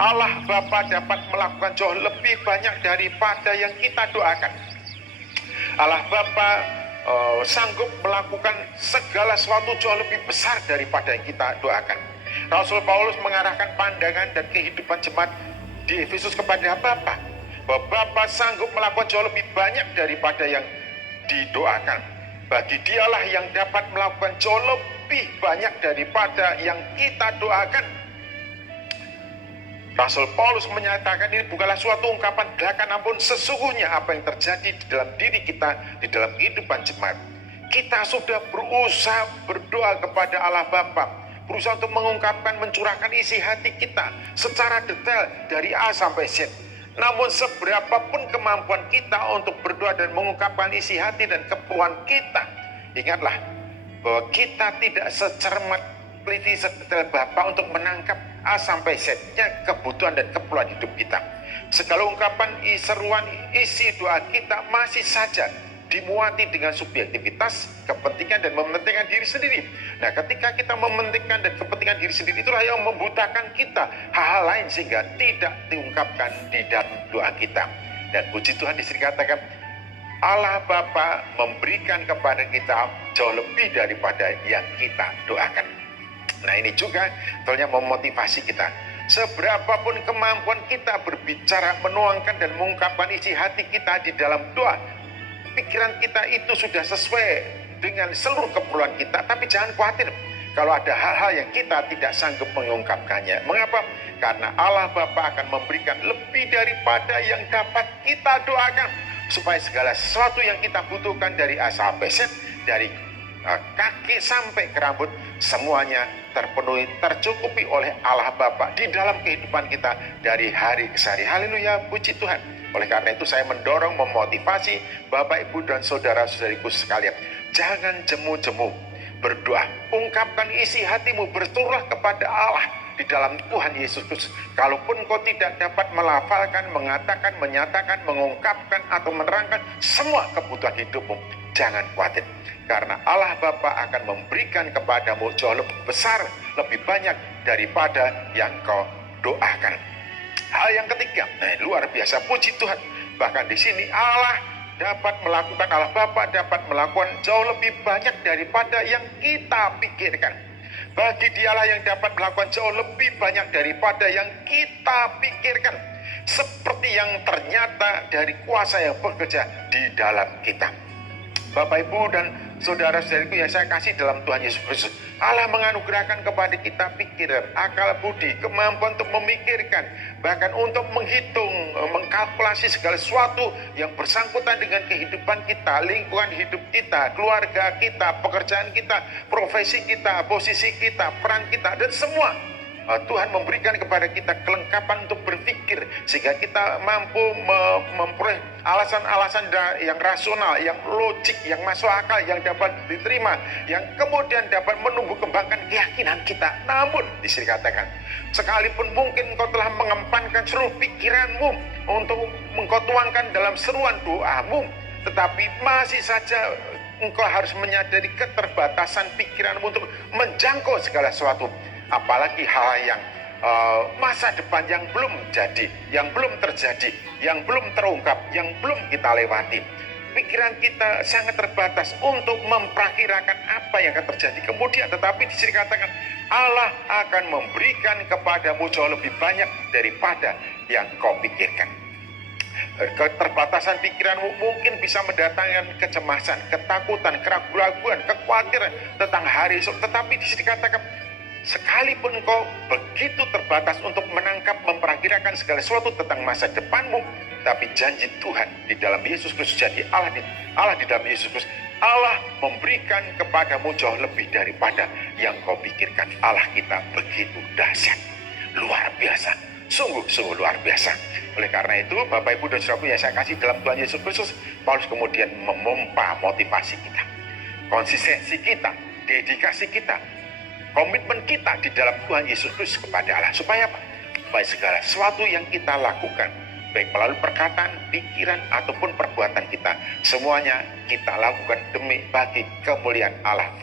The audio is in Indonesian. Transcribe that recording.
Allah Bapa dapat melakukan jauh lebih banyak daripada yang kita doakan. Allah Bapa sanggup melakukan segala sesuatu jauh lebih besar daripada yang kita doakan. Rasul Paulus mengarahkan pandangan dan kehidupan jemaat di Efesus kepada Bapa, bahwa Bapa sanggup melakukan jauh lebih banyak daripada yang didoakan. Bagi Dialah yang dapat melakukan jauh lebih banyak daripada yang kita doakan. Rasul Paulus menyatakan ini bukanlah suatu ungkapan belaka, namun sesungguhnya apa yang terjadi di dalam diri kita, di dalam kehidupan jemaat. Kita sudah berusaha berdoa kepada Allah Bapa, berusaha untuk mengungkapkan, mencurahkan isi hati kita secara detail dari A sampai Z. Namun seberapapun kemampuan kita untuk berdoa dan mengungkapkan isi hati dan keperluan kita, ingatlah bahwa kita tidak secermat teliti sedetail Bapa untuk menangkap A sampai Z-nya kebutuhan dan keperluan hidup kita. Segala ungkapan, seruan, isi doa kita masih saja dimuati dengan subjektivitas, kepentingan, dan mementingkan diri sendiri. Nah, ketika kita mementingkan dan kepentingan diri sendiri, itulah yang membutakan kita hal-hal lain sehingga tidak diungkapkan di dalam doa kita. Dan puji Tuhan, di sini katakan Allah Bapa memberikan kepada kita jauh lebih daripada yang kita doakan. Nah, ini juga sebetulnya memotivasi kita. Seberapapun kemampuan kita berbicara, menuangkan dan mengungkapkan isi hati kita di dalam doa, pikiran kita itu sudah sesuai dengan seluruh keperluan kita. Tapi jangan khawatir kalau ada hal-hal yang kita tidak sanggup mengungkapkannya. Mengapa? Karena Allah Bapa akan memberikan lebih daripada yang dapat kita doakan, supaya segala sesuatu yang kita butuhkan dari A sampai Z, dari kaki sampai ke rambut, semuanya terpenuhi, tercukupi oleh Allah Bapa di dalam kehidupan kita dari hari ke hari. Haleluya, puji Tuhan. Oleh karena itu saya mendorong, memotivasi Bapak, Ibu, dan saudara-saudariku sekalian, jangan jemu-jemu berdoa. Ungkapkan isi hatimu, berturlah kepada Allah di dalam Tuhan Yesus Kristus. Kalaupun kau tidak dapat melafalkan, mengatakan, menyatakan, mengungkapkan, atau menerangkan semua kebutuhan hidupmu, jangan khawatir. Karena Allah Bapa akan memberikan kepadamu jauh lebih besar, lebih banyak daripada yang kau doakan. Hal yang ketiga, luar biasa, puji Tuhan. Bahkan di sini Allah Bapa dapat melakukan jauh lebih banyak daripada yang kita pikirkan. Bagi Dialah yang dapat melakukan jauh lebih banyak daripada yang kita pikirkan, seperti yang ternyata dari kuasa yang bekerja di dalam kita. Bapak, Ibu, dan saudara-saudariku yang saya kasih dalam Tuhan Yesus Kristus, Allah menganugerahkan kepada kita pikiran, akal budi, kemampuan untuk memikirkan, bahkan untuk menghitung, mengkalkulasi segala sesuatu yang bersangkutan dengan kehidupan kita, lingkungan hidup kita, keluarga kita, pekerjaan kita, profesi kita, posisi kita, peran kita, dan semua. Tuhan memberikan kepada kita kelengkapan untuk berpikir, sehingga kita mampu memperoleh alasan-alasan yang rasional, yang logik, yang masuk akal, yang dapat diterima, yang kemudian dapat menumbuh kembangkan keyakinan kita. Namun disini katakan, sekalipun mungkin engkau telah mengempankan seluruh pikiranmu untuk engkau tuangkan dalam seruan doamu, tetapi masih saja engkau harus menyadari keterbatasan pikiranmu untuk menjangkau segala sesuatu. Apalagi hal yang masa depan yang belum jadi, yang belum terjadi, yang belum terungkap, yang belum kita lewati. Pikiran kita sangat terbatas untuk memperkirakan apa yang akan terjadi kemudian. Tetapi di sini katakan Allah akan memberikan kepadamu jauh lebih banyak daripada yang kau pikirkan. Keterbatasan pikiranmu mungkin bisa mendatangkan kecemasan, ketakutan, keraguan, kekhawatiran tentang hari esok. Tetapi di sini katakan, sekalipun kau begitu terbatas untuk menangkap, memperkirakan segala sesuatu tentang masa depanmu, tapi janji Tuhan di dalam Yesus Kristus, jadi Allah di dalam Yesus Kristus, Allah memberikan kepadamu jauh lebih daripada yang kau pikirkan. Allah kita begitu dahsyat, luar biasa, sungguh-sungguh luar biasa. Oleh karena itu, Bapak, Ibu, dan saudaraku yang saya kasih dalam Tuhan Yesus Kristus, Paulus kemudian memompa motivasi kita, konsistensi kita, dedikasi kita, komitmen kita di dalam Tuhan Yesus Kristus kepada Allah. Supaya apa? Supaya segala sesuatu yang kita lakukan, baik melalui perkataan, pikiran, ataupun perbuatan kita, semuanya kita lakukan bagi kemuliaan Allah Bapa.